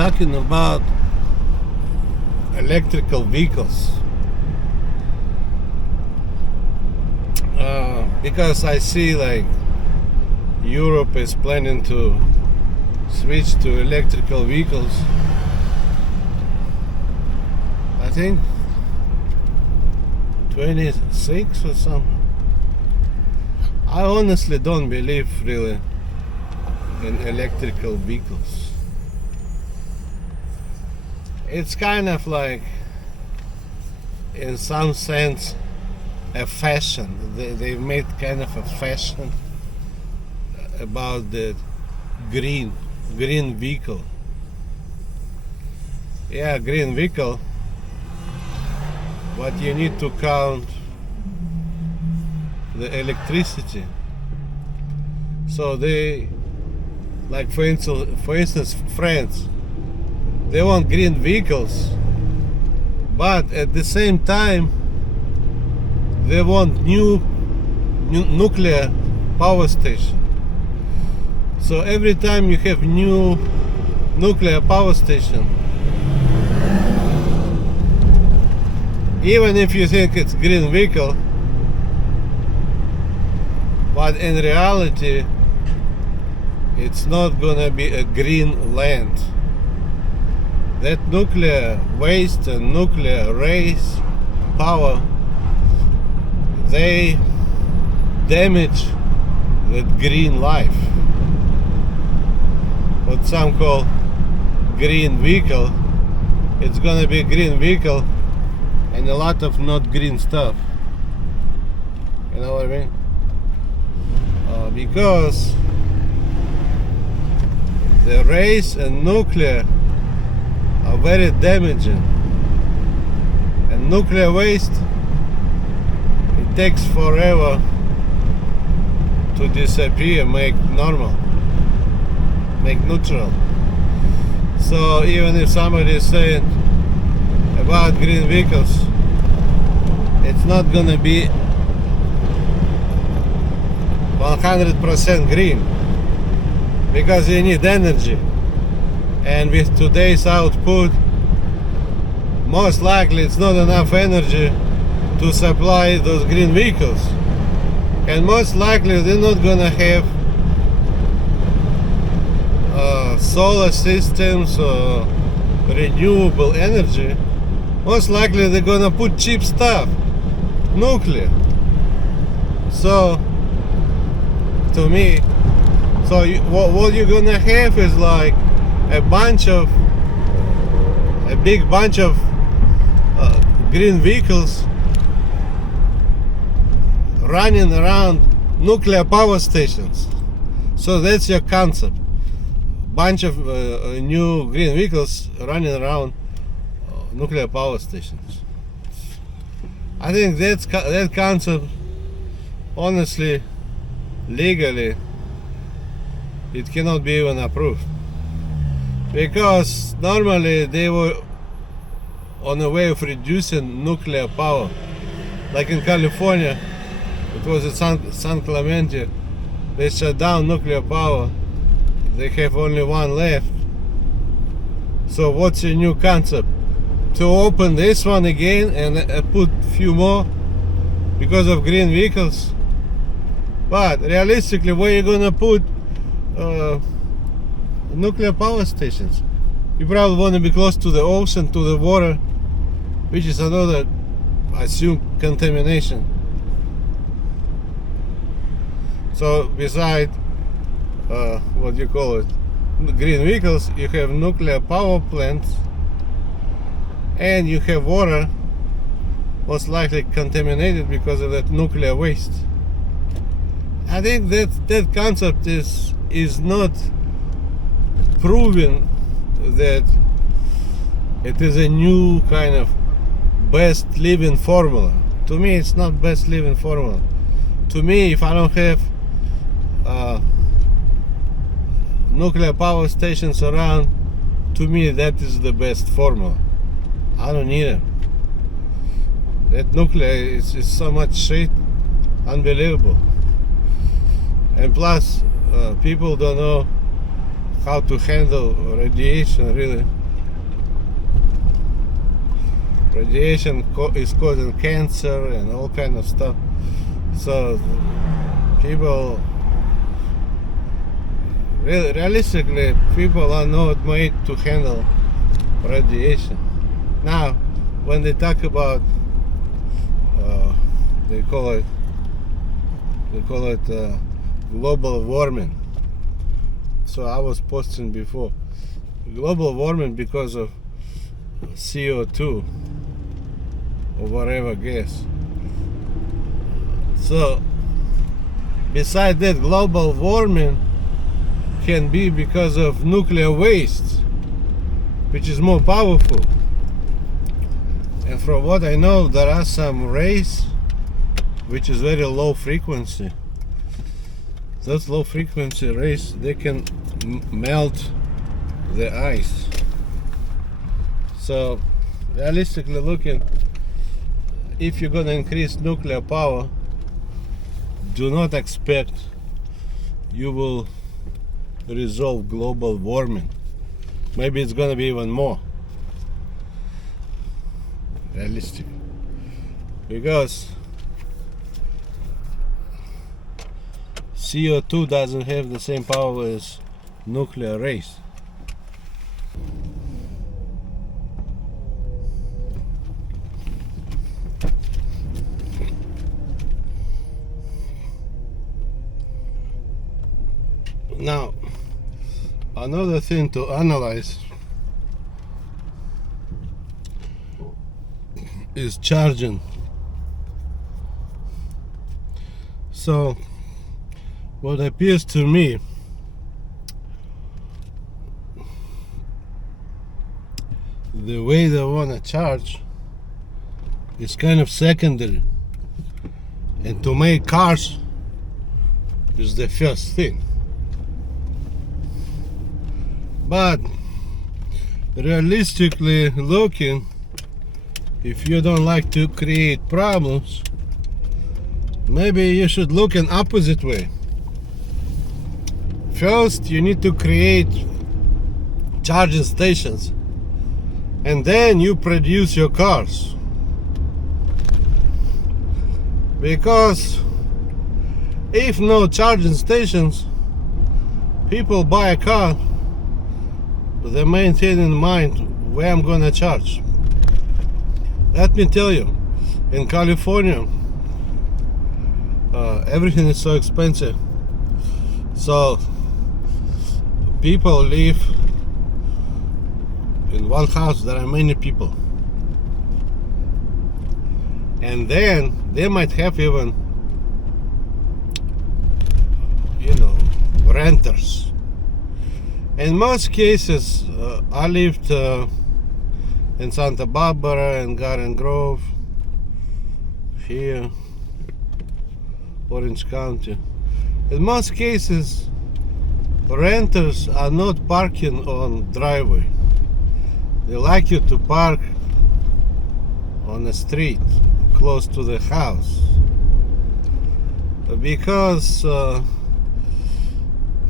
talking about electrical vehicles. Because I see like Europe is planning to switch to electrical vehicles. I think 26 or something. I honestly don't believe really in electrical vehicles. It's kind of like, in some sense, a fashion. They made kind of a fashion about the green vehicle. Yeah, green vehicle, but you need to count the electricity. So they, like for instance, France, they want green vehicles, but at the same time they want new nuclear power station. So every time you have new nuclear power station, even if you think it's green vehicle, but in reality it's not gonna be a green land. That nuclear waste and nuclear rays power, they damage that green life. What some call green vehicle, it's gonna be a green vehicle and a lot of not green stuff. You know what I mean? Because the rays and nuclear are very damaging, and nuclear waste, it takes forever to disappear, make normal, make neutral. So even if somebody is saying about green vehicles, it's not gonna be 100% green, because you need energy, and with today's output most likely it's not enough energy to supply those green vehicles, and most likely they're not gonna have solar systems or renewable energy. Most likely they're gonna put cheap stuff, nuclear. So to me, so what you're gonna have is like a big bunch of green vehicles running around nuclear power stations. So that's your concept. Bunch of new green vehicles running around nuclear power stations. I think that concept, honestly, legally, it cannot be even approved, because normally they were on a way of reducing nuclear power. Like in California, it was at San Clemente, they shut down nuclear power. They have only one left. So what's your new concept? To open this one again and put few more because of green vehicles? But realistically, where you gonna put nuclear power stations? You probably want to be close to the ocean, to the water, which is another, I assume, contamination. So beside what you call it, green vehicles, you have nuclear power plants, and you have water most likely contaminated because of that nuclear waste. I think that concept is not proving that it is a new kind of best living formula. To me, it's not best living formula. To me, if I don't have nuclear power stations around, to me that is the best formula. I don't need them. That nuclear is so much shit, unbelievable. And plus, people don't know how to handle radiation. Really, radiation is causing cancer and all kind of stuff. So people, really, realistically, people are not made to handle radiation. Now, when they talk about, they call it global warming. So I was posting before, global warming because of CO2 or whatever gas. So besides that, global warming can be because of nuclear waste, which is more powerful. And from what I know, there are some rays which is very low frequency. Those low frequency rays, they can melt the ice. So realistically looking, if you're gonna increase nuclear power, do not expect you will resolve global warming. Maybe it's gonna be even more realistic, because CO2 doesn't have the same power as nuclear rays. Now, another thing to analyze is charging. So what appears to me, the way they want to charge is kind of secondary, and to make cars is the first thing. But realistically looking, if you don't like to create problems, maybe you should look an opposite way. First, you need to create charging stations, and then you produce your cars. Because if no charging stations, people buy a car, they maintain in mind where I'm gonna charge. Let me tell you, in California, everything is so expensive. So people live in one house, there are many people, and then they might have even, renters. In most cases, I lived in Santa Barbara and Garden Grove, here, Orange County. In most cases, renters are not parking on driveway. They like you to park on the street, close to the house. Because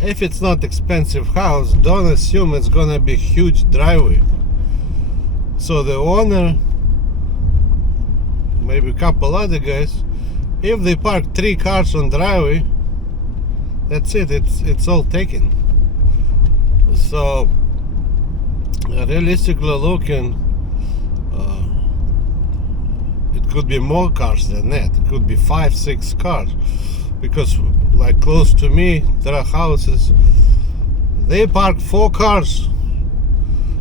if it's not expensive house, don't assume it's gonna be huge driveway. So the owner, maybe a couple other guys, if they park 3 cars on driveway, that's it, it's all taken. So realistically looking, it could be more cars than that. It could be 5-6 cars, because like close to me there are houses, they park 4 cars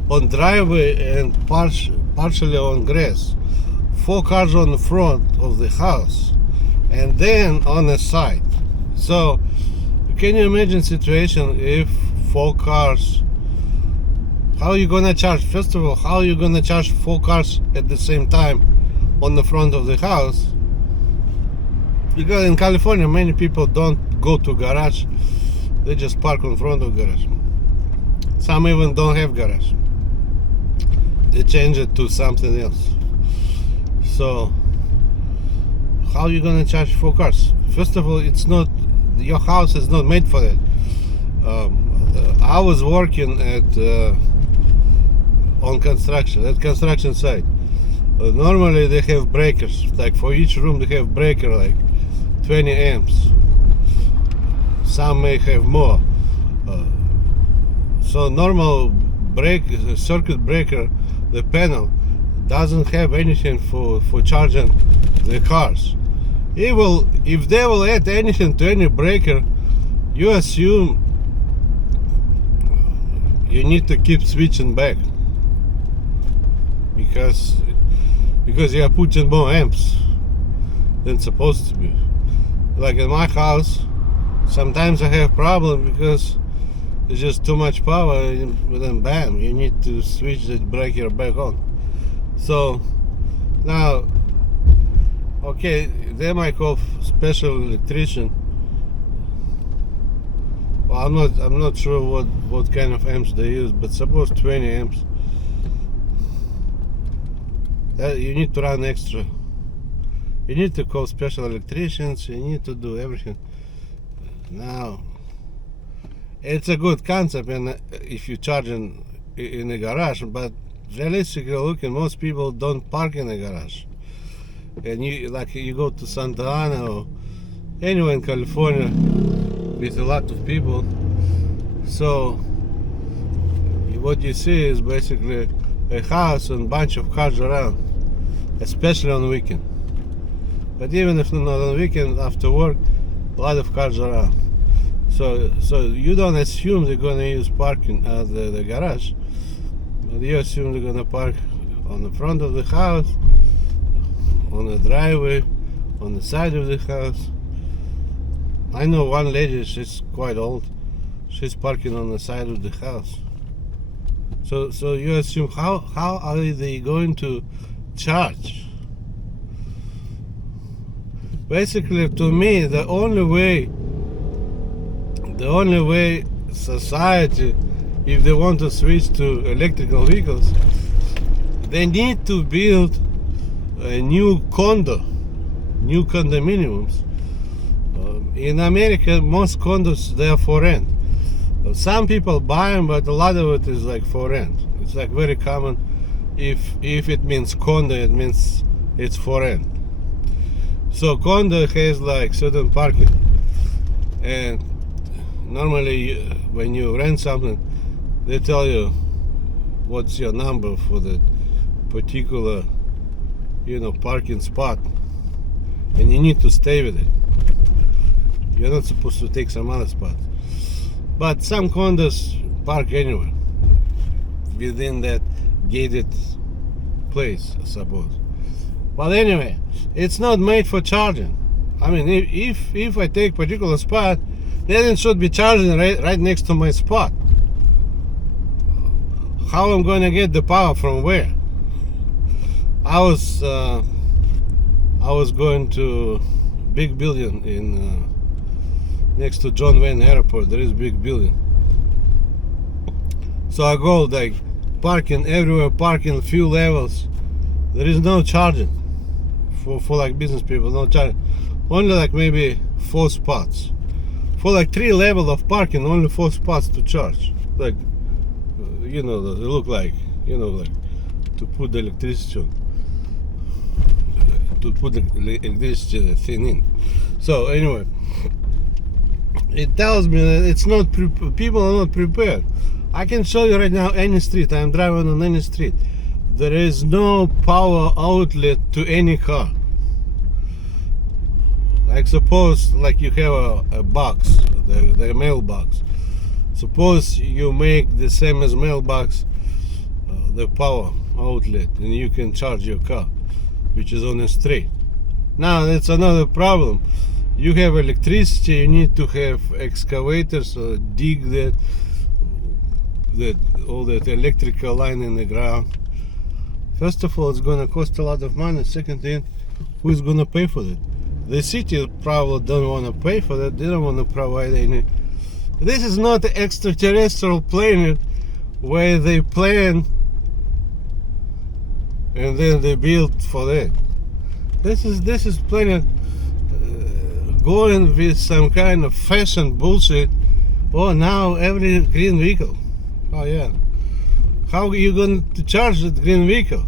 on driveway and partially on grass, 4 cars on the front of the house, and then on the side. So can you imagine situation if 4 cars, how are you gonna charge? First of all, how are you gonna charge 4 cars at the same time on the front of the house? Because in California many people don't go to garage, they just park in front of garage. Some even don't have garage, they change it to something else. So how are you gonna charge 4 cars? First of all, it's not, your house is not made for that. I was working on construction site. Normally they have breakers, like for each room they have breaker like 20 amps. Some may have more. So normal circuit breaker, the panel doesn't have anything for charging the cars. If they will add anything to any breaker, you assume you need to keep switching back because you are putting more amps than supposed to be. Like in my house, sometimes I have problem because there's just too much power, and then bam, you need to switch the breaker back on. So now, okay, they might call special electrician. Well, I'm not sure what kind of amps they use, but suppose 20 amps. You need to run extra. You need to call special electricians. You need to do everything. Now, it's a good concept, and if you charge in a garage, but realistically looking, most people don't park in a garage. And you go to Santa Ana or anywhere in California with a lot of people, so what you see is basically a house and a bunch of cars around, especially on the weekend. But even if not on the weekend, after work, a lot of cars around. So you don't assume they're gonna use parking at the garage, but you assume they're gonna park on the front of the house, on the driveway, on the side of the house. I know one lady, she's quite old, she's parking on the side of the house. So you assume how are they going to charge? Basically, to me, the only way society, if they want to switch to electrical vehicles, they need to build a new condominiums. In America, most condos, they are for rent. Some people buy them, but a lot of it is like for rent. It's like very common. If it means condo, it means it's for rent. So condo has like certain parking, and normally when you rent something, they tell you what's your number for the particular, parking spot, and you need to stay with it. You're not supposed to take some other spot. But some condos park anywhere within that gated place, I suppose. But anyway, it's not made for charging. I mean, if I take particular spot, then it should be charging right next to my spot. How I'm going to get the power from where? I was going to big building in next to John Wayne Airport. There is big building. So I go like parking everywhere, parking few levels. There is no charging for like business people. No charging. Only like maybe 4 spots. For like 3 levels of parking, only 4 spots to charge. Like, they look like, like to put the electricity on. To put the electricity thing in. So anyway, it tells me that it's not people are not prepared. I can show you right now any street. I'm driving on any street. There is no power outlet to any car. Like suppose like you have a box, the mailbox. Suppose you make the same as mailbox the power outlet, and you can charge your car, which is on the street. Now that's another problem. You have electricity, you need to have excavators or dig all that electrical line in the ground. First of all, it's gonna cost a lot of money. Second thing, who is gonna pay for that? The city probably don't want to pay for that. They don't want to provide any. This is not an extraterrestrial planet where they plan and then they build for that. This is planet going with some kind of fashion bullshit Oh, now every green vehicle. Oh yeah. How are you going to charge that green vehicle?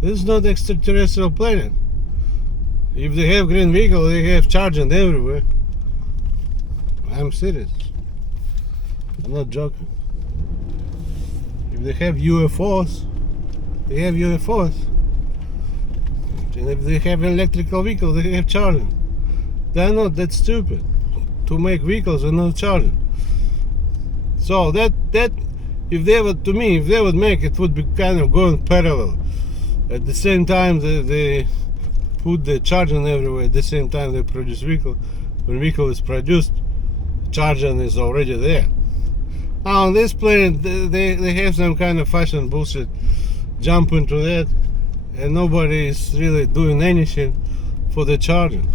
This is not extraterrestrial planet. If they have green vehicle, they have charging everywhere. I'm serious. I'm not joking. If they have UFOs, they have UFOs. And if they have electrical vehicles, they have charging. They're not that stupid to make vehicles and not charging. So that if they would, to me, if they would make it, would be kind of going parallel. At the same time, they put the charging everywhere. At the same time, they produce vehicle. When vehicle is produced, charging is already there. Now on this planet, they have some kind of fashion bullshit. Jump into that, and nobody is really doing anything for the charging.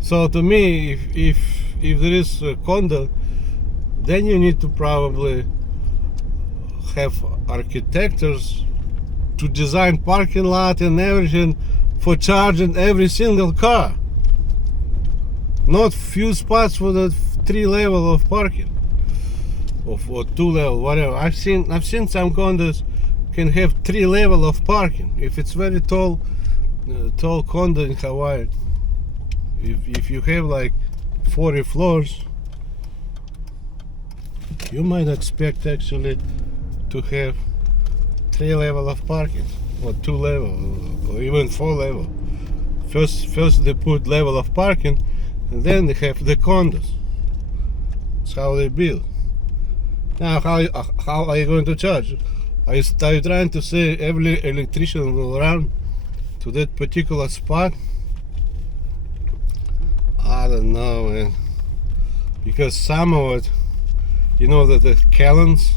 So to me, if there is a condo, then you need to probably have architects to design parking lot and everything for charging every single car. Not few spots for the 3 level of parking, or 2 level, whatever. I've seen some condos can have 3 level of parking if it's very tall condo in Hawaii. If you have like 40 floors, you might expect actually to have 3 level of parking, or 2 level, or even 4 level. First they put level of parking, and then they have the condos. That's how they build. Now how are you going to charge? Are you trying to say every electrician will run to that particular spot? I don't know, man. Because some of it, you know, that the Calans,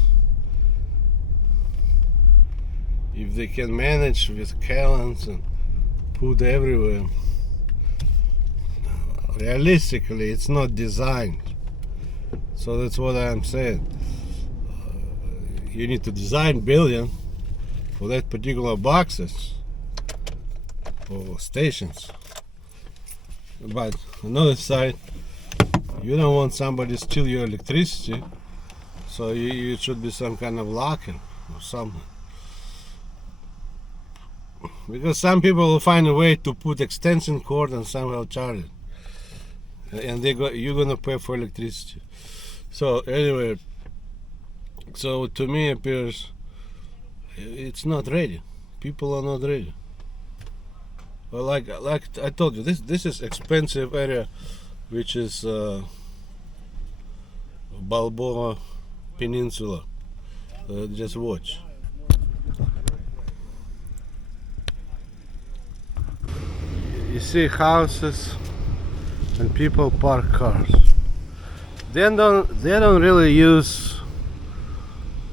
if they can manage with Calans and put everywhere, realistically it's not designed. So that's what I'm saying. You need to design building for that particular boxes or stations. But on the other side, you don't want somebody to steal your electricity, so it should be some kind of locking or something. Because some people will find a way to put extension cord and somehow charge it, and you're gonna pay for electricity. So anyway, so to me it appears it's not ready. People are not ready. Well, like I told you, this is expensive area, which is Balboa Peninsula. Just watch. You see houses and people park cars. They don't really use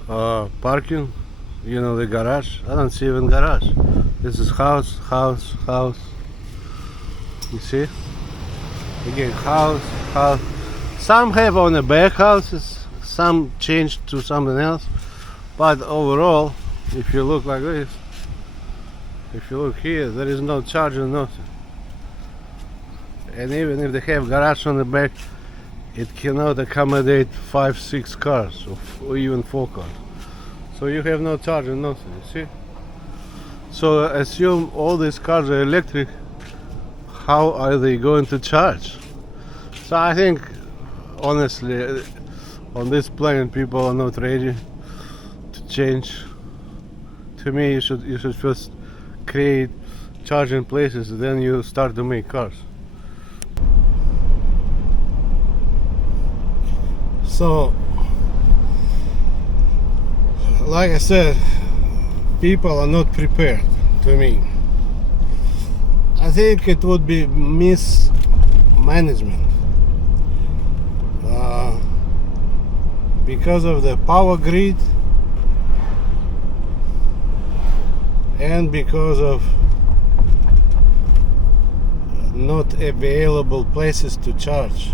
parking. You know, the garage. I don't see even garage. This is house. You see? Again, house. Some have on the back houses, some changed to something else. But overall, if you look like this, if you look here, there is no charging, nothing. And even if they have garage on the back, it cannot accommodate 5-6 cars or even 4 cars. So you have no charging, nothing, you see? So assume all these cars are electric, how are they going to charge? So I think, honestly, on this planet people are not ready to change. To me, you should first create charging places, then you start to make cars. So, like I said, people are not prepared, to me. I think it would be mismanagement. Because of the power grid and because of not available places to charge.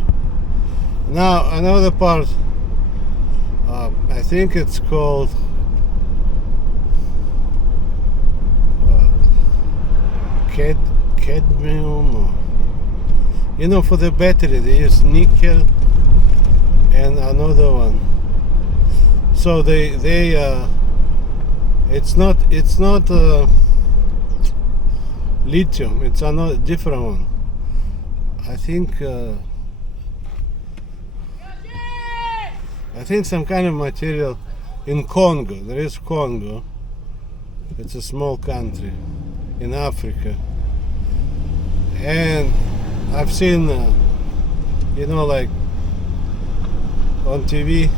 Now another part, I think it's called cadmium, you know, for the battery they use nickel and another one. So it's not lithium. It's another different one. I think some kind of material in Congo. There is Congo. It's a small country in Africa, and I've seen like on TV,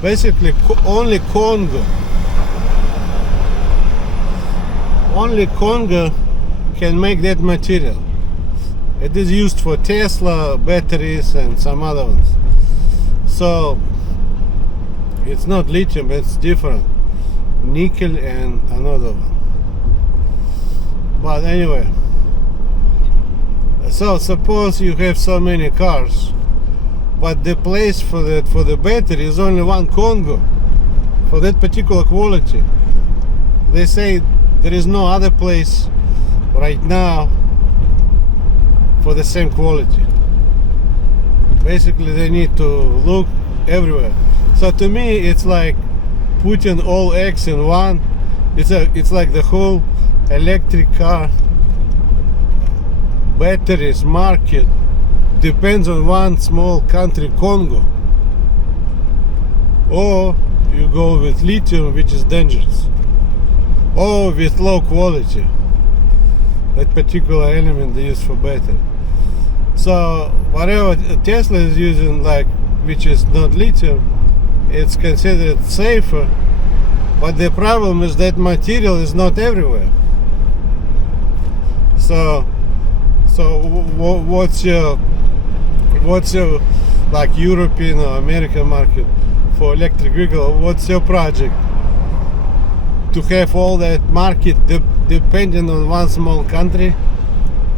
basically only Congo can make that material. It is used for Tesla batteries and some other ones. So it's not lithium, it's different. Nickel and another one. But anyway, so suppose you have so many cars, but the place for the battery is only one Congo for that particular quality. They say there is no other place right now for the same quality. Basically, they need to look everywhere. So to me, it's like putting all eggs in one. It's like the whole electric car batteries market depends on one small country, Congo. Or you go with lithium, which is dangerous, or with low quality, that particular element they use for battery. So whatever Tesla is using, like, which is not lithium, it's considered safer, but the problem is that material is not everywhere. So what's your like European or American market for electric vehicle? What's your project to have all that market depending on one small country,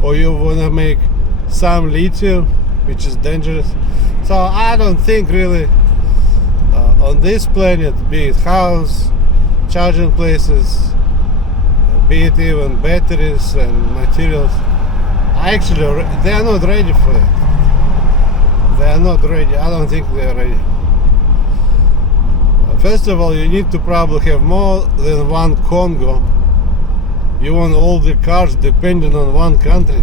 or you want to make some lithium, which is dangerous? So I don't think really on this planet, be it house, charging places, be it even batteries and materials, actually they are not ready for it. They are not ready. I don't think they are ready. First of all, you need to probably have more than one Congo. You want all the cars depending on one country?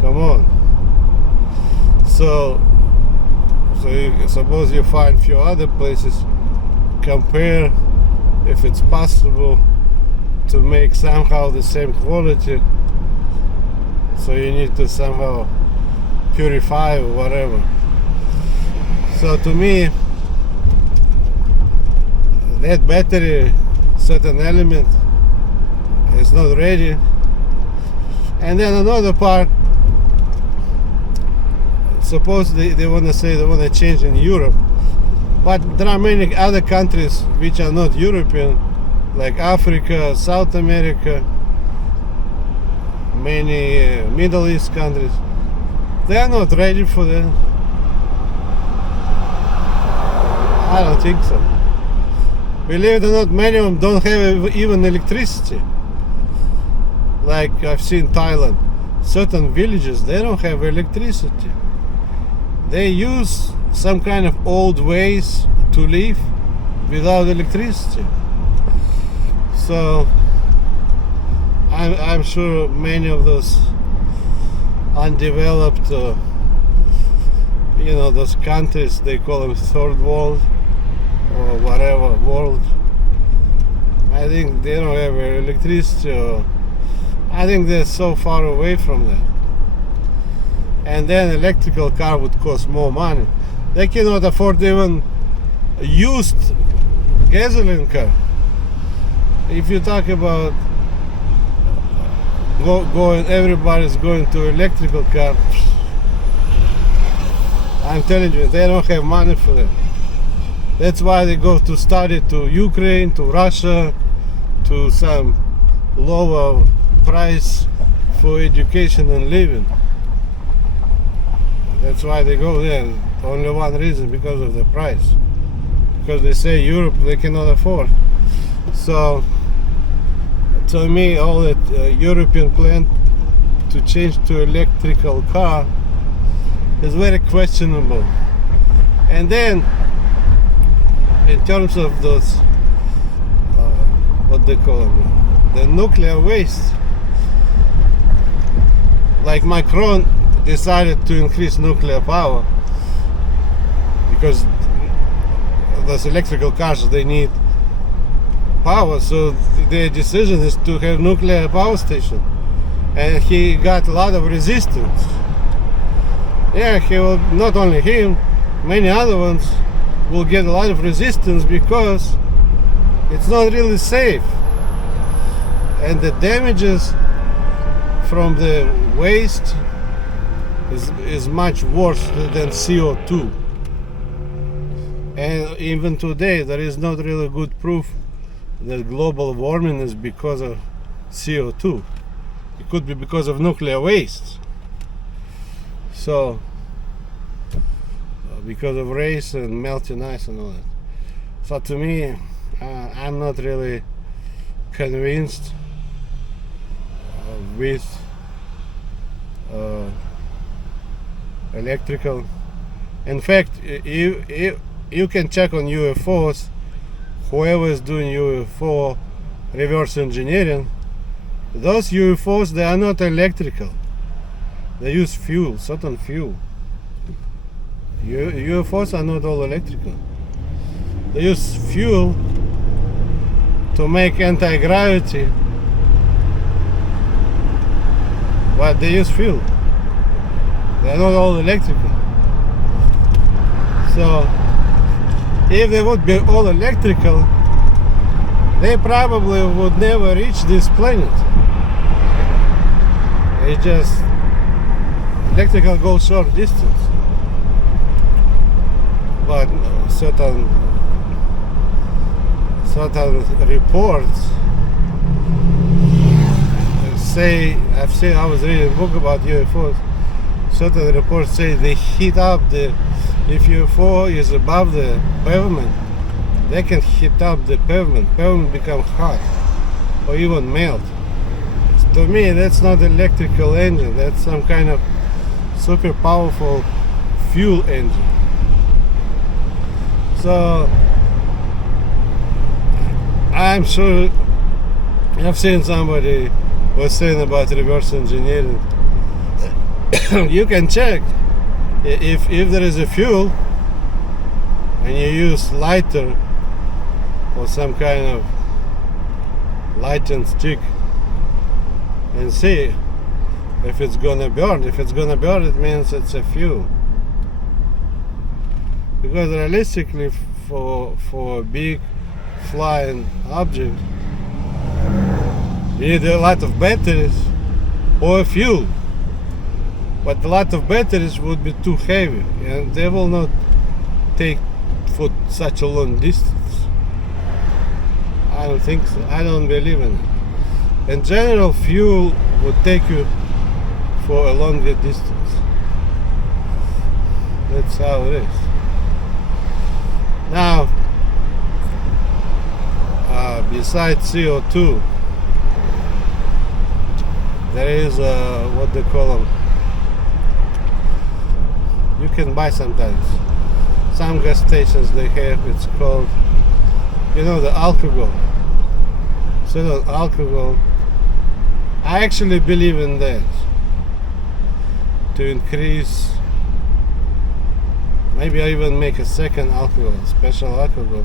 Come on. So suppose you find few other places, compare if it's possible to make somehow the same quality. So you need to somehow purify or whatever. So to me, that battery, certain element is not ready. And then another part, suppose they want to say they want to change in Europe, but there are many other countries which are not European, like Africa, South America, many Middle East countries. They are not ready for that. I don't think so. Believe it or not, many of them don't have even electricity. Like I've seen Thailand, certain villages, they don't have electricity. They use some kind of old ways to live without electricity. So I'm sure many of those undeveloped, those countries, they call them third world or whatever world, I think they don't have electricity, or I think they're so far away from that. And then electrical car would cost more money. They cannot afford even a used gasoline car. If you talk about everybody's going to electrical car, I'm telling you, they don't have money for that. That's why they go to study to Ukraine, to Russia, to some lower price for education and living. That's why they go there. Only one reason, because of the price. Because they say Europe they cannot afford. So to me, all that European plan to change to electrical car is very questionable. And then, in terms of those, what they call them, the nuclear waste, like Macron decided to increase nuclear power because those electrical cars, they need power, so their decision is to have nuclear power station, and he got a lot of resistance. Yeah, he will, not only him, many other ones will get a lot of resistance because it's not really safe, and the damages from the waste is much worse than CO2. And even today there is not really good proof that global warming is because of CO2. It could be because of nuclear waste. So because of race and melting ice and all that. So to me, I'm not really convinced with electrical. In fact, you can check on UFOs. Whoever is doing UFO reverse engineering, those UFOs, they are not electrical. They use fuel, certain fuel. UFOs are not all electrical. They use fuel to make anti-gravity, but they use fuel. They are not all electrical. So if they would be all electrical, they probably would never reach this planet. It just, electrical goes short distance. But certain reports say, I was reading a book about UFOs. Certain reports say they heat up if UFO is above the pavement, they can heat up the pavement. Pavement become hot or even melt. To me, that's not electrical engine. That's some kind of super powerful fuel engine. So I'm sure I've seen somebody was saying about reverse engineering. You can check if there is a fuel and you use lighter or some kind of lighting stick and see if it's gonna burn. If it's gonna burn, it means it's a fuel. Because realistically, for a big flying object, you need a lot of batteries or fuel. But a lot of batteries would be too heavy and they will not take for such a long distance. I don't think so. I don't believe in it. In general, fuel would take you for a longer distance. That's how it is. Now, besides CO2, there is what they call them. You can buy sometimes. Some gas stations they have, it's called, the alcohol. So the alcohol, I actually believe in that. To increase, maybe I even make a second alcohol, special alcohol.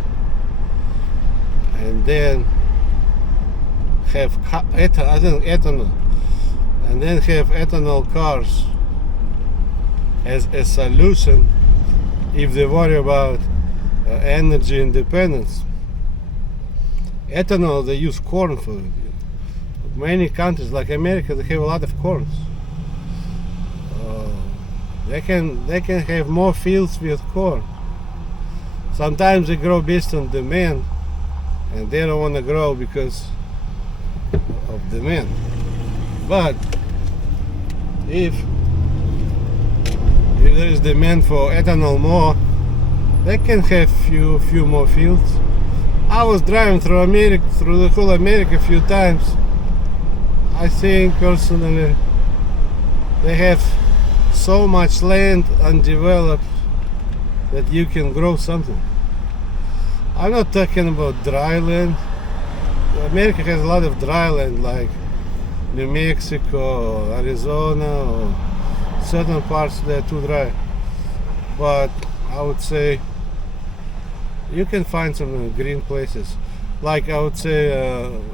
And then have ethanol. And then have ethanol cars as a solution if they worry about energy independence. Ethanol, they use corn for it. Many countries like America, they have a lot of corn. They can have more fields with corn. Sometimes they grow based on demand, and they don't want to grow because of demand. But if there is demand for ethanol more, they can have few more fields. I was driving through the whole America a few times. I think personally they have so much land undeveloped that you can grow something. I'm not talking about dry land. America has a lot of dry land like New Mexico or Arizona or certain parts that are too dry. But I would say you can find some green places. Like I would say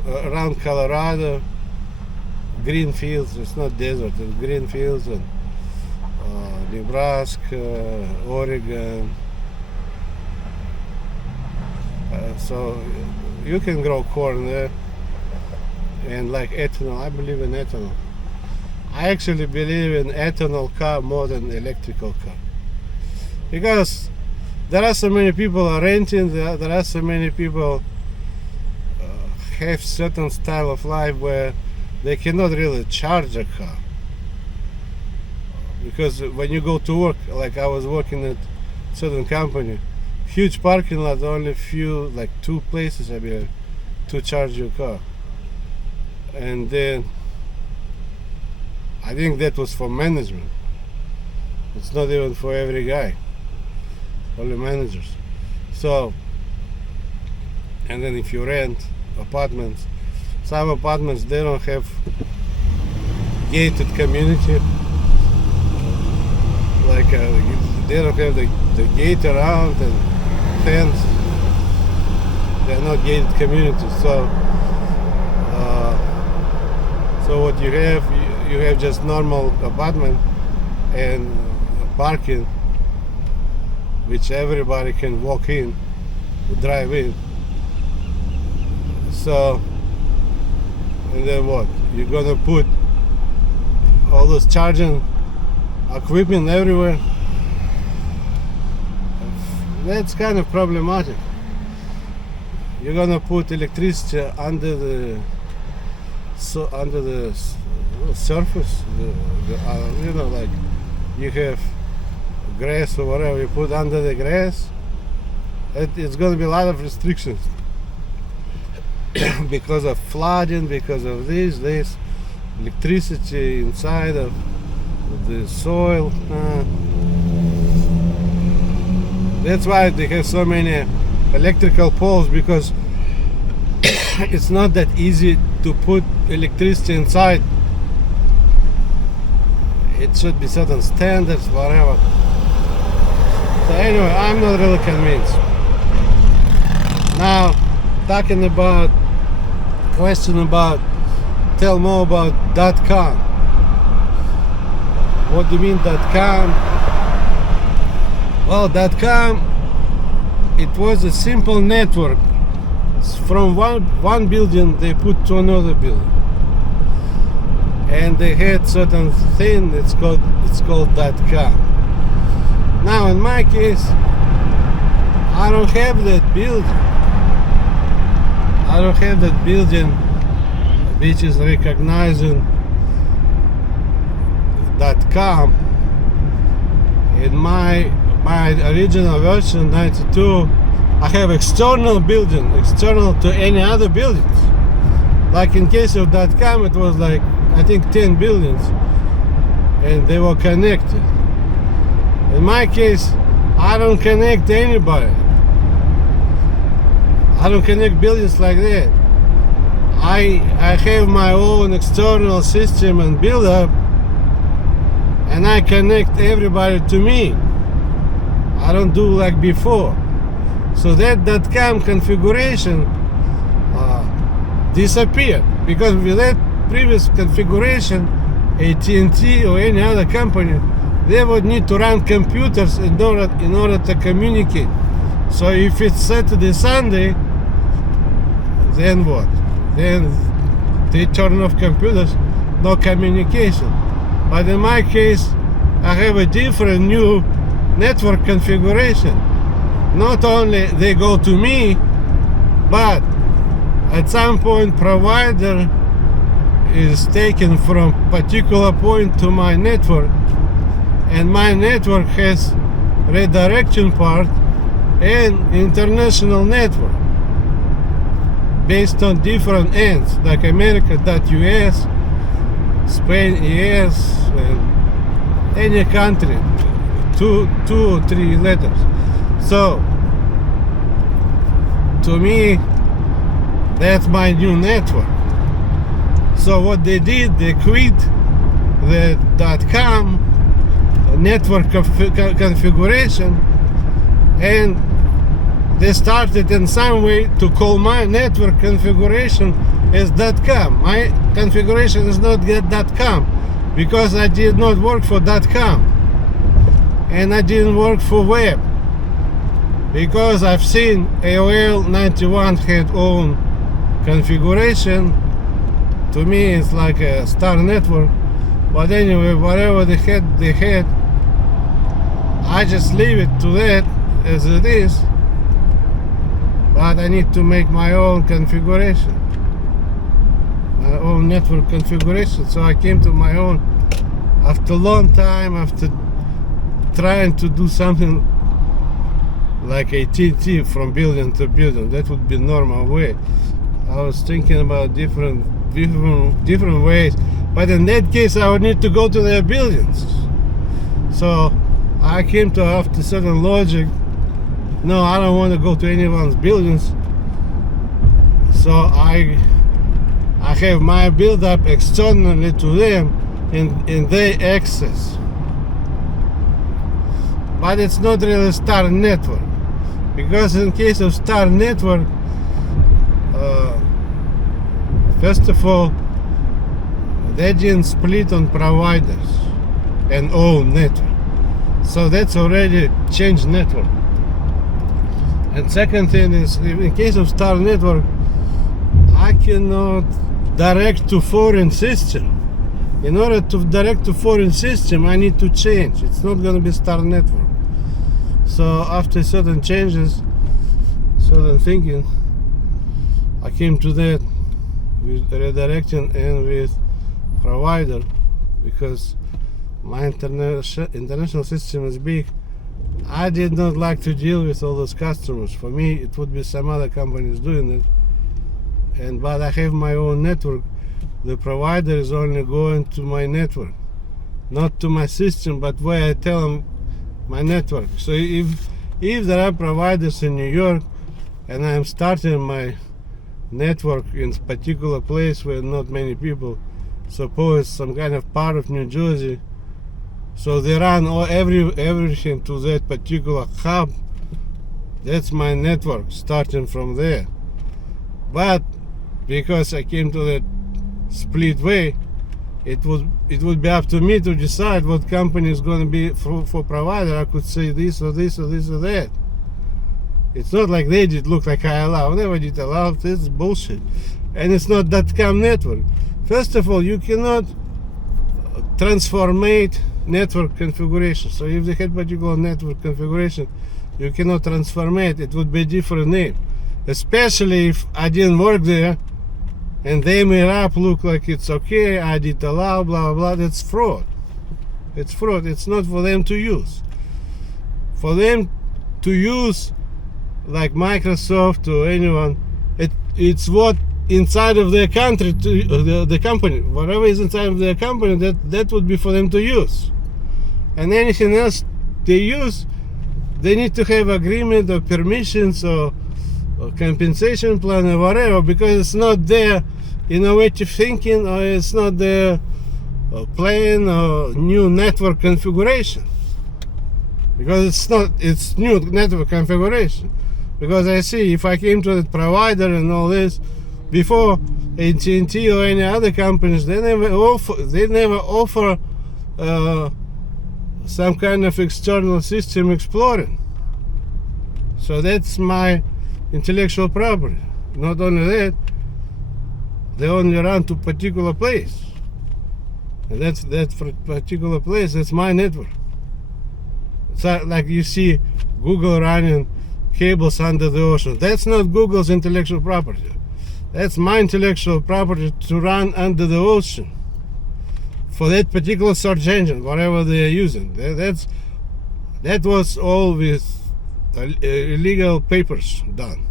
around Colorado, green fields. It's not desert, it's green fields. And Nebraska, Oregon. So you can grow corn there. And like ethanol, I believe in ethanol. I actually believe in ethanol car more than electrical car. Because there are so many people are renting, there are so many people have certain style of life where they cannot really charge a car. Because when you go to work, like I was working at certain company, huge parking lot, only few, like 2 places I believe, to charge your car. And then I think that was for management. It's not even for every guy, only managers. So, and then if you rent apartments, some apartments they don't have gated community, like they don't have the gate around and fence. They're not gated communities. So what you have just normal apartment and parking, which everybody can walk in, drive in. So, and then what? You're gonna put all this charging equipment everywhere? That's kind of problematic. You're gonna put electricity under the surface, you know, like you have grass or whatever, you put under the grass, it's going to be a lot of restrictions because of flooding, because of this electricity inside of the soil. That's why they have so many electrical poles, because it's not that easy to put electricity inside. It should be certain standards, whatever. So anyway, I'm not really convinced. Now, talking about question about, tell more about .com. What do you mean .com? Well, .com, it was a simple network. From one building they put to another building, and they had certain thing. It's called .com. Now in my case, I don't have that building. I don't have that building which is recognizing .com. In my original version 92. I have external building, external to any other buildings. Like in case of .com, it was like, I think 10 buildings, and they were connected. In my case, I don't connect anybody. I don't connect buildings like that. I have my own external system and build up, and I connect everybody to me. I don't do like before. So that .com configuration disappeared, because with that previous configuration, AT&T or any other company, they would need to run computers in order to communicate. So if it's Saturday, Sunday, then what? Then they turn off computers, no communication. But in my case, I have a different new network configuration. Not only they go to me, but at some point provider is taken from particular point to my network, and my network has redirection part and international network based on different ends, like America.us, Spain ES, and any country, two or three letters. So to me, that's my new network. So what they did, they quit the .com network configuration, and they started in some way to call my network configuration as .com. My configuration is not .com because I did not work for .com, and I didn't work for web, because I've seen AOL 91 had own configuration. To me, it's like a star network. But anyway, whatever they had, I just leave it to that as it is. But I need to make my own configuration, my own network configuration. So I came to my own after a long time, after trying to do something like AT&T from building to building. That would be normal way. I was thinking about different ways, but in that case I would need to go to their buildings. So I came to, after certain logic, no, I don't want to go to anyone's buildings. So I have my build up externally to them in their access. But it's not really Star Network, because in case of Star Network, first of all, they didn't split on providers and own network. So that's already changed network. And second thing is, in case of Star Network, I cannot direct to foreign system. In order to direct to foreign system, I need to change. It's not going to be Star Network. So after certain changes, certain thinking, I came to that with redirection and with provider, because my international system is big. I did not like to deal with all those customers. For me, it would be some other companies doing it. But I have my own network. The provider is only going to my network, not to my system, but where I tell them my network. So if there are providers in New York and I'm starting my network in a particular place where not many people, suppose some kind of part of New Jersey, so they run everything to that particular hub. That's my network, starting from there. But because I came to that split way, it would be up to me to decide what company is going to be for provider. I could say this or this or this or that. It's not like they did look like I allow. I never did allow. This is bullshit. And it's not .com network. First of all, you cannot transformate network configuration. So if they had particular network configuration, you cannot transformate. It would be a different name. Especially if I didn't work there and they made up look like it's okay, I did allow, blah, blah, blah. That's fraud. It's fraud. It's not for them to use. For them to use, like Microsoft or anyone, it's what inside of their country, the company, whatever is inside of their company, that would be for them to use. And anything else they use, they need to have agreement or permissions or compensation plan or whatever, because it's not their innovative thinking, or it's not their plan or new network configuration. Because it's new network configuration. Because I see, if I came to the provider and all this, before AT&T or any other companies, they never offer some kind of external system exploring. So that's my intellectual property. Not only that, they only run to particular place, and that particular place, that's my network. It's like you see Google running cables under the ocean. That's not Google's intellectual property. That's my intellectual property to run under the ocean for that particular search engine, whatever they are using. That was all with illegal papers done,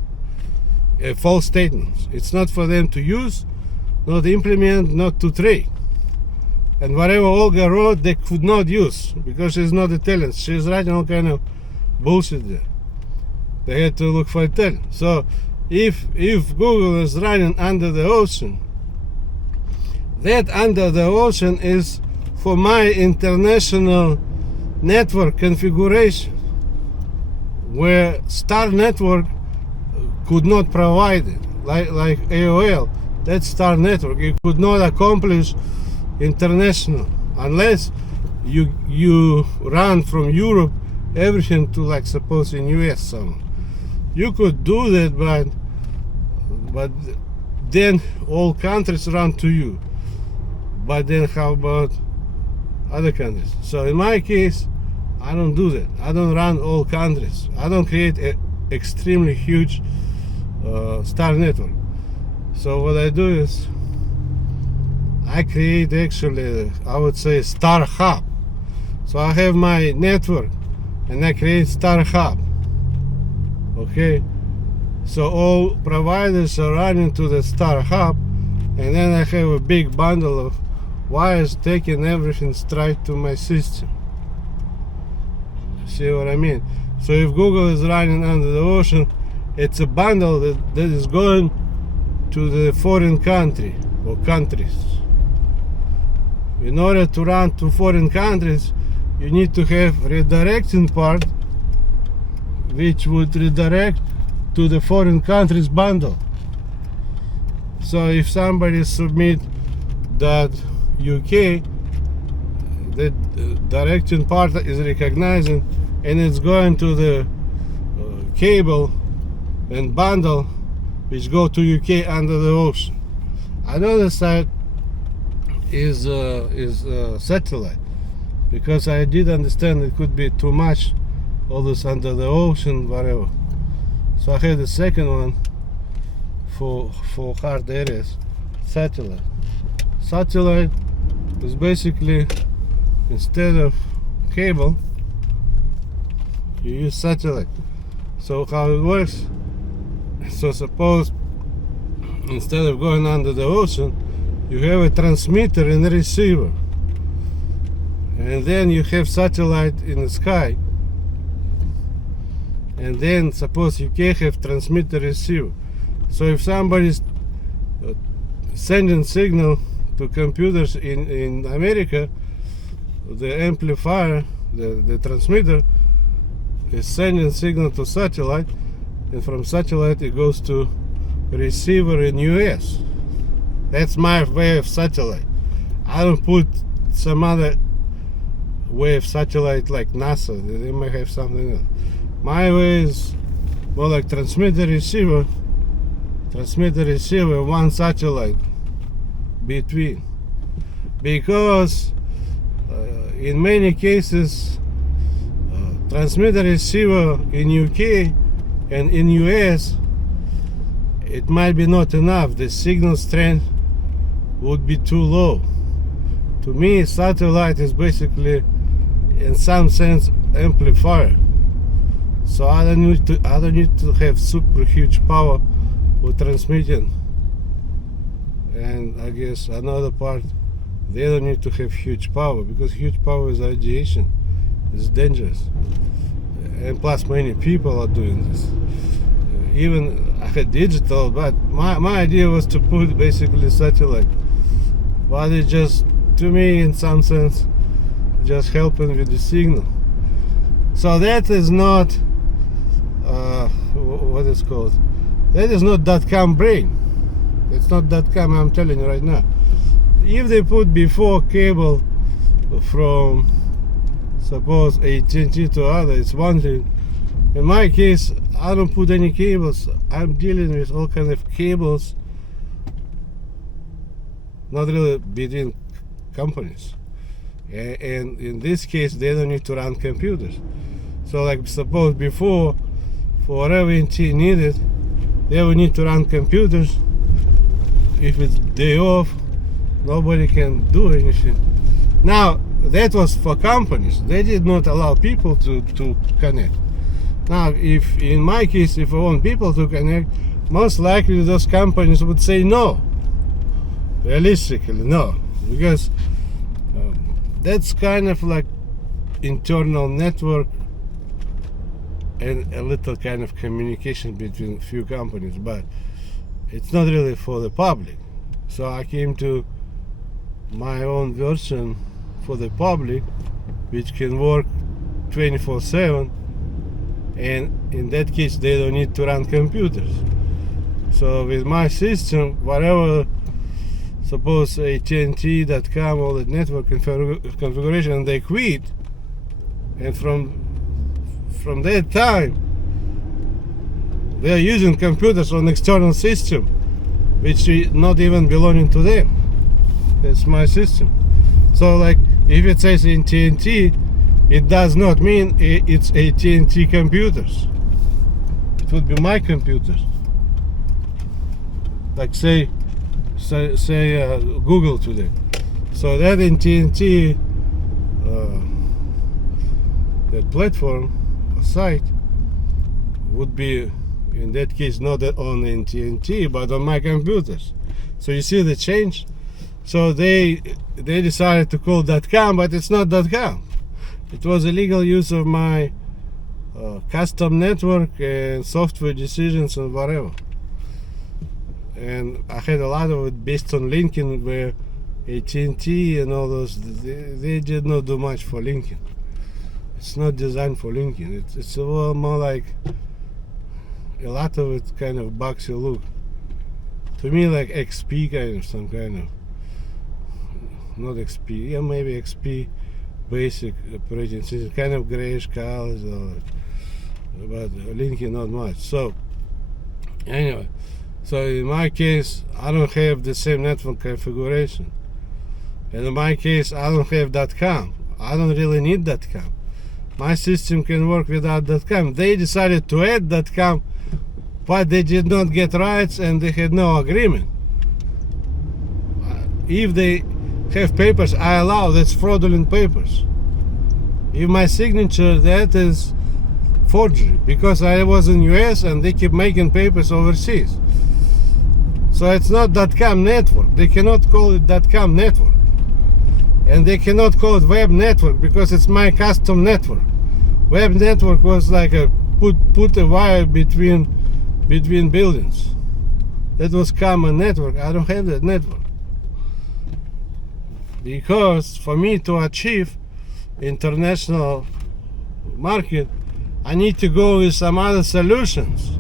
false statements. It's not for them to use, not implement, not to trade. And whatever Olga wrote, they could not use, because she's not Italian. She's writing all kind of bullshit there. They had to look for it. So if Google is running under the ocean, that under the ocean is for my international network configuration, where Star Network could not provide it, like AOL. That Star Network, it could not accomplish international unless you run from Europe everything to, like, suppose in US somewhere. You could do that, but then all countries run to you. But then how about other countries? So in my case, I don't do that. I don't run all countries. I don't create an extremely huge Star Network. So what I do is I create, actually, I would say, Star Hub. So I have my network and I create Star Hub. Okay, so all providers are running to the Star Hub, and then I have a big bundle of wires taking everything straight to my system. See what I mean? So if Google is running under the ocean, it's a bundle that is going to the foreign country or countries. In order to run to foreign countries, you need to have redirecting part, which would redirect to the foreign countries bundle. So if somebody submit that UK, the direction part is recognizing, and it's going to the cable and bundle which go to UK under the ocean. Another side is satellite, because I did understand it could be too much, all this under the ocean, whatever. So I had the second one for hard areas, satellite. Satellite is basically, instead of cable, you use satellite. So how it works, so suppose instead of going under the ocean, you have a transmitter and a receiver, and then you have satellite in the sky, and then suppose you can have transmitter receiver. So if somebody's sending signal to computers in America, the amplifier, the transmitter, is sending signal to satellite, and from satellite it goes to receiver in US. That's my way of satellite. I don't put some other way of satellite like NASA. They might have something else. My way is more like transmitter receiver, one satellite between, because in many cases transmitter receiver in UK and in US, it might be not enough. The signal strength would be too low. To me, satellite is basically, in some sense, amplifier. So I don't need to have super huge power for transmitting. And I guess another part, they don't need to have huge power, because huge power is radiation. It's dangerous. And plus many people are doing this. Even I had digital, but my idea was to put basically satellite. But it just, to me, in some sense, just helping with the signal. So that is not what is called. That is not .com brain. It's not .com. I'm telling you right now. If they put before cable from, suppose, AT&T to other, it's one thing. In my case, I don't put any cables. I'm dealing with all kind of cables, not really between companies. And in this case, they don't need to run computers. So, like, suppose before, for whatever AT&T needed, they would need to run computers. If it's day off, nobody can do anything. Now, that was for companies. They did not allow people to connect. Now, if in my case, if I want people to connect, most likely those companies would say no. Realistically, no. Because that's kind of like internal network and a little kind of communication between few companies, but it's not really for the public. So I came to my own version for the public, which can work 24/7, and in that case they don't need to run computers. So with my system, whatever, suppose AT&T.com, all the network configuration, they quit, and from that time they are using computers on external system which is not even belonging to them. It's my system. So like if it says AT&T, it does not mean it's AT&T computers. It would be my computers. Like say Google today. So that AT&T that platform or site would be in that case not on AT&T but on my computers. So you see the change. So they decided to call .com, but it's not .com. It was illegal use of my custom network and software decisions and whatever. And I had a lot of it based on linking, where AT&T and all those, they did not do much for linking. It's not designed for linking. It's more like a lot of it kind of boxy look. To me, like XP kind of, some kind of, not XP, yeah, maybe XP basic operating system, kind of grayish colors, but linking not much. So anyway, so in my case, I don't have the same network configuration. And in my case, I don't have .com. I don't really need .com. My system can work without .com. They decided to add .com, but they did not get rights and they had no agreement. If they have papers, I allow. That's fraudulent papers. If my signature, that is forgery, because I was in US and they keep making papers overseas. So it's not .com network. They cannot call it .com network. And they cannot call it web network because it's my custom network. Web network was like a put a wire between buildings. That was common network. I don't have that network. Because for me to achieve international market, I need to go with some other solutions.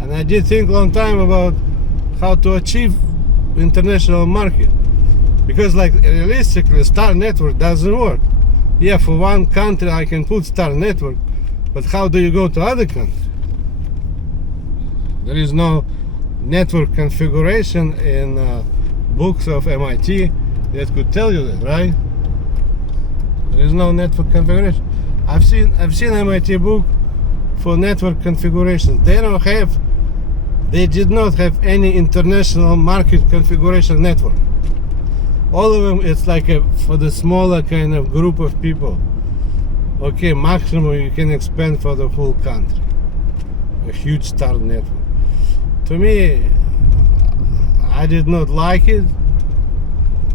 And I did think a long time about how to achieve international market. Because like realistically, Star Network doesn't work. Yeah, for one country I can put Star Network, but how do you go to other countries? There is no network configuration in books of MIT that could tell you that, right? There is no network configuration. I've seen MIT book for network configuration. They did not have any international market configuration network. All of them, it's like for the smaller kind of group of people. Okay, maximum you can expand for the whole country. A huge Star network. To me, I did not like it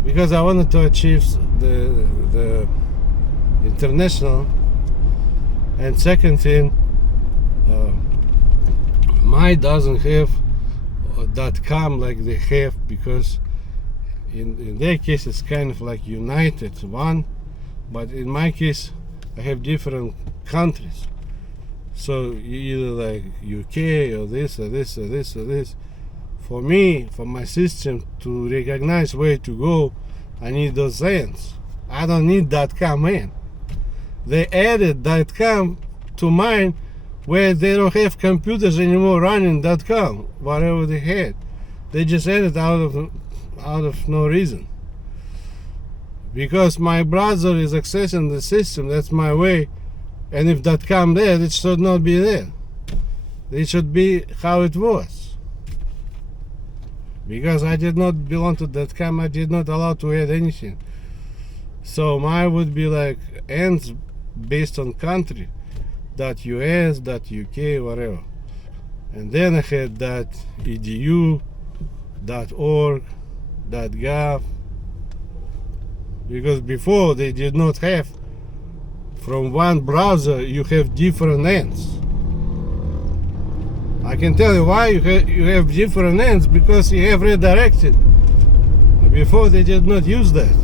because I wanted to achieve the international. And second thing, mine doesn't have .com like they have, because in their case it's kind of like united one, but in my case I have different countries. So either like UK or this or this or this or this. For me, for my system to recognize where to go, I need those ends. I don't need .com in. They added .com to mine where they don't have computers anymore running .com, whatever they had. They just added out of no reason. Because my browser is accessing the system, that's my way. And if .com there, it should not be there. It should be how it was. Because I did not belong to .com, I did not allow to add anything. So mine would be like ends based on country. .us, .uk, whatever. And then I had .edu, .org, .gov. Because before they did not have, from one browser you have different ends. I can tell you why you have different ends, because you have redirected. Before they did not use that.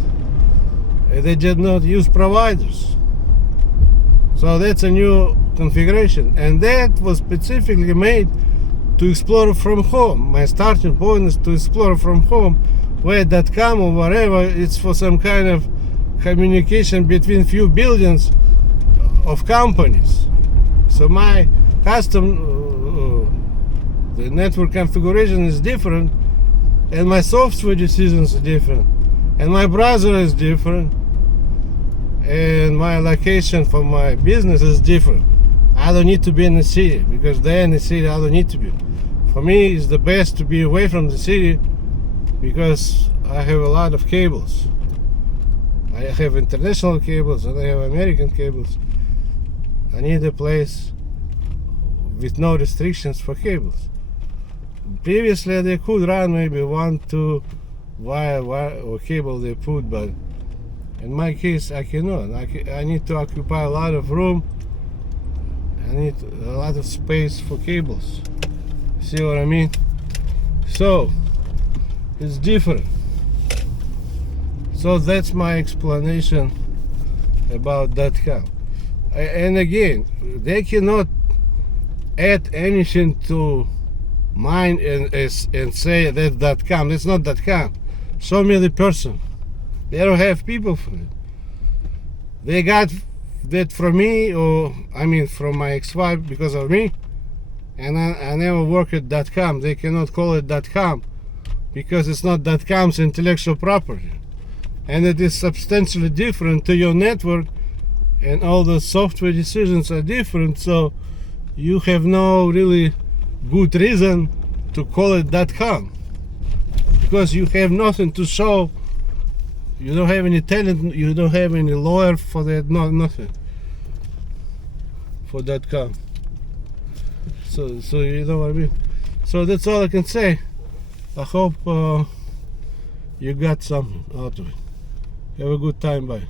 They did not use providers. So that's a new configuration, and that was specifically made to explore from home. My starting point is to explore from home, where .com or whatever, it's for some kind of communication between few billions of companies. So my custom the network configuration is different, and my software decisions are different, and my browser is different, and my location for my business is different. I don't need to be in the city, because they're in the city. I don't need to be. For me, it's the best to be away from the city, because I have a lot of cables. I have international cables and I have American cables. I need a place with no restrictions for cables. Previously they could run maybe 1, 2 wire or cable they put, but in my case I cannot. I need to occupy a lot of room. I need a lot of space for cables. See what I mean? So it's different. So that's my explanation about .com. And again, they cannot add anything to mine and say that's .com. That's not .com. Show me the person. They don't have people for it. They got that from me, or I mean from my ex-wife, because of me. And I never work at .com. They cannot call it .com because it's not .com's intellectual property. And it is substantially different to your network, and all the software decisions are different, so you have no really good reason to call it .com, because you have nothing to show. You don't have any talent, you don't have any lawyer for that, nothing for .com. So you know what I mean. So that's all I can say. I hope you got something out of it. Have a good time. Bye.